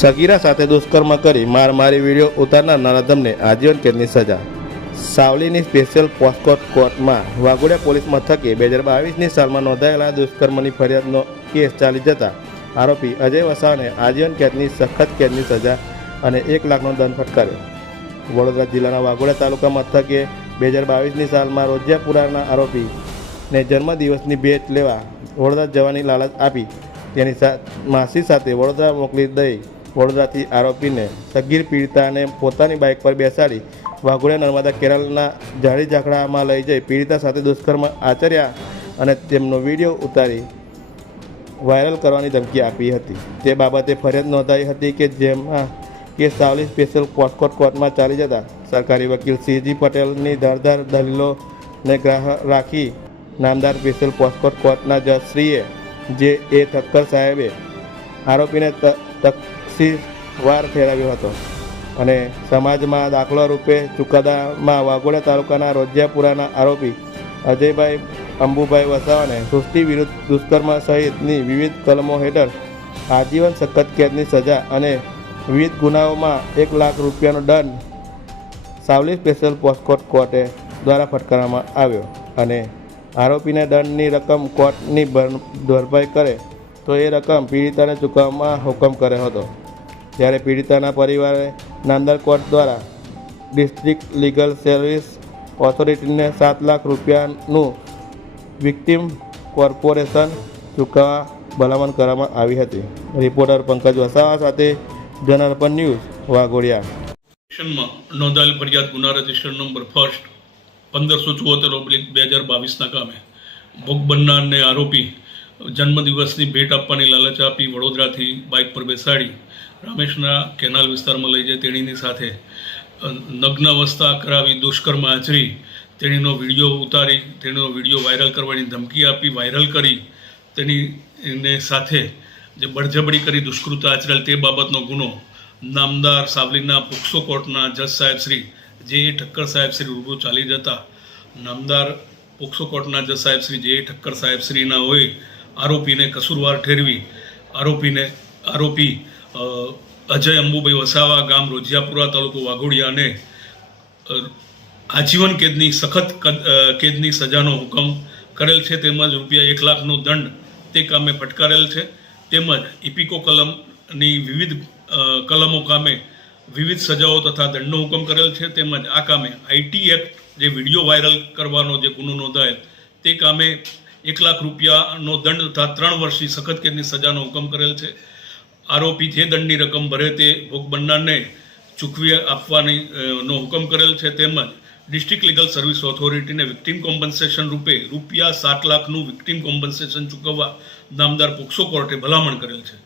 સગીરા સાથે દુષ્કર્મ કરી મારી વિડીયો ઉતારનાર નરાધમને આજીવન કેદની સજા. સાવલીની સ્પેશિયલ પોસ્કોટ કોર્ટમાં વાઘોડિયા પોલીસ મથકે 2022ની સાલમાં નોંધાયેલા દુષ્કર્મની ફરિયાદનો કેસ ચાલી જતા આરોપી અજય વસાવાને આજીવન કેદની સખત કેદની સજા અને 1 લાખનો દંડ ફટકાર્યો. વડોદરા જિલ્લાના વાઘોડિયા તાલુકા મથકે 2022ની સાલમાં રોજિયાપુરાના આરોપીને જન્મદિવસની ભેટ લેવા વડોદરા જવાની લાલચ આપી તેની માસી સાથે વડોદરા મોકલી દઈ વડોદરાથી આરોપીને સગીર પીડિતાને પોતાની બાઇક પર બેસાડી વાઘોડિયા નર્મદા કેનાલના ઝાડી ઝાકડામાં લઈ જઈ પીડિતા સાથે દુષ્કર્મ આચર્યા અને તેમનો વિડીયો ઉતારી વાયરલ કરવાની ધમકી આપી હતી. તે બાબતે ફરિયાદ નોંધાઈ હતી કે જેમાં કેસ સાવલી સ્પેશિયલ પોસ્કોટ કોર્ટમાં ચાલી જતા સરકારી વકીલ સીજી પટેલની ધારદાર દલીલોને રાખી નામદાર સ્પેશિયલ પોસ્કોટ કોર્ટના જજશ્રીએ જે એ ઠક્કર સાહેબે આરોપીને તકસીરવાર ઠેરવ્યો હતો અને સમાજમાં દાખલા રૂપે ચુકાદામાં વાઘોડિયા તાલુકાના રોજિયાપુરાના આરોપી અજયભાઈ અંબુભાઈ વસાવાને સૃષ્ટિ વિરુદ્ધ દુષ્કર્મ સહિતની વિવિધ કલમો હેઠળ આજીવન સખત કેદની સજા અને વિવિધ ગુનાઓમાં 1 લાખ રૂપિયાનો દંડ સાવલી સ્પેશિયલ પોસ્કોટ કોર્ટે દ્વારા ફટકારવામાં આવ્યો અને આરોપીને દંડની રકમ કોર્ટની ભરપાઈ કરે તો એ રકમ પીડિતાને ચૂકવવામાં હુકમ કર્યો હતો. ત્યારે પીડિતાના પરિવારે નામદાર કોર્ટ દ્વારા ડિસ્ટ્રિક્ટ લીગલ સર્વિસ ઓથોરિટીને 7 લાખ રૂપિયાનું વિક્ટિમ કોર્પોરેશન ચૂકવવા ભલામણ કરવામાં આવી હતી. રિપોર્ટર પંકજ વસાવા સાથે જનાર્પણ ન્યૂઝ વાઘોડિયા. નોંધાયેલ ફરિયાદ ગુના રજિસ્ટર નંબર 1574/2022ના કામે ભોગ બનનારને આરોપી જન્મદિવસની ભેટ આપવાની લાલચ આપી વડોદરાથી બાઇક પર બેસાડી રામેશના કેનાલ વિસ્તારમાં લઈ જાય તેણીની સાથે નગ્ન અવસ્થા કરાવી દુષ્કર્મ આચરી તેણીનો વિડીયો ઉતારી તેનો વિડીયો વાયરલ કરવાની ધમકી આપી વાયરલ કરી તેણીને સાથે જે બળજબરી કરી દુષ્કૃત્ય આચરેલ તે બાબતનો ગુનો નામદાર સાવલીના પોક્સો કોર્ટના જજ સાહેબ શ્રી જે એ ઠક્કર સાહેબ શ્રી રૂબરૂ ચાલી જતા નામદાર પોક્સો કોર્ટના જજ સાહેબ શ્રી જે એ ઠક્કર સાહેબ શ્રીના હોય આરોપીને કસૂરવાર ઠેરવી આરોપી અજય અંબુભાઈ વસાવા ગામ રોજિયાપુરા તાલુકો વાઘોડિયાને આજીવન કેદની સખત કેદની સજાનો હુકમ કરેલ છે તેમજ ₹1 લાખનો દંડ તે કામે ફટકારેલ છે તેમજ ઇપિકો કલમની વિવિધ કલમો કામે વિવિધ સજાઓ તથા દંડનો હુકમ કરેલ છે તેમજ આ કામે આઈટી એક્ટ જે વિડીયો વાયરલ કરવાનો જે ગુનો નોંધાયેલ તે કામે ₹1 લાખ રૂપિયાનો દંડ તથા 3 વર્ષની સખત કેદની સજાનો હુકમ કરેલ છે. આરોપી જે દંડની રકમ ભરે તે ભોગ બનનારને ચૂકવી આપવાની નો હુકમ કરેલ છે તેમજ ડિસ્ટ્રિક્ટ લીગલ સર્વિસ ઓથોરિટીને વિક્ટિમ કોમ્પન્સેશન રૂપે ₹7 લાખનું વિક્ટિમ કોમ્પન્સેશન ચૂકવવા નામદાર પોક્સો કોર્ટે ભલામણ કરેલ છે.